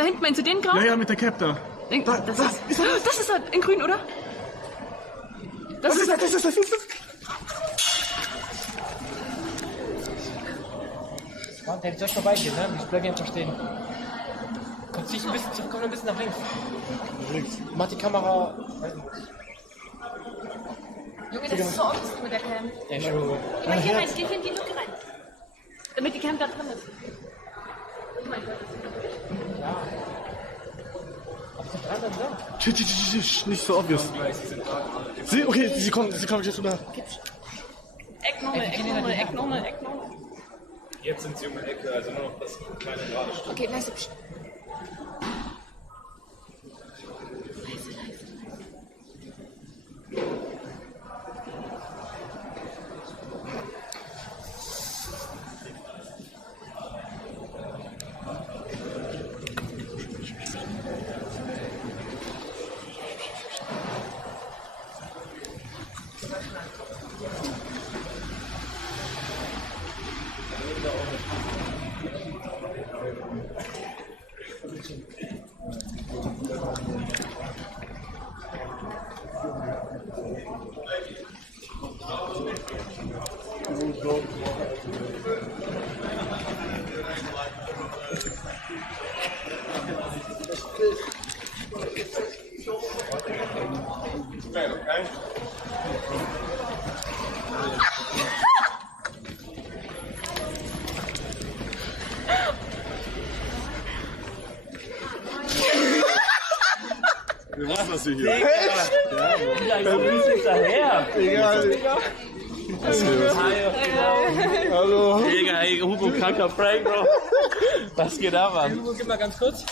Da hinten meinst du den Grau? Ja, mit der Cap da. Das ist halt in grün, oder? Das ist das. Warte, der soll vorbeigehen, ne? Ich bleib hier einfach stehen. Komm, zieh ein bisschen, komm ein bisschen nach links. Mach die Kamera. Junge, das ist so oft mit der Cam. Ja, Hugo. Geh mal hier rein, geh hier in die Lücke rein. Damit die Cam da drin ist. Oh mein Gott. Ja. Nicht so obvious. Sie kommt jetzt rüber. Eck normal. Jetzt sind sie um die Ecke, also nur noch das kleine gerade Stück. Okay, leise. Wir machen das hier. Ja, du bist hinterher. Egal. Hallo. Digga, ey, Hugo, kranker Prank, Bro. Was geht ab, Mann? Hugo, gib mal ganz kurz.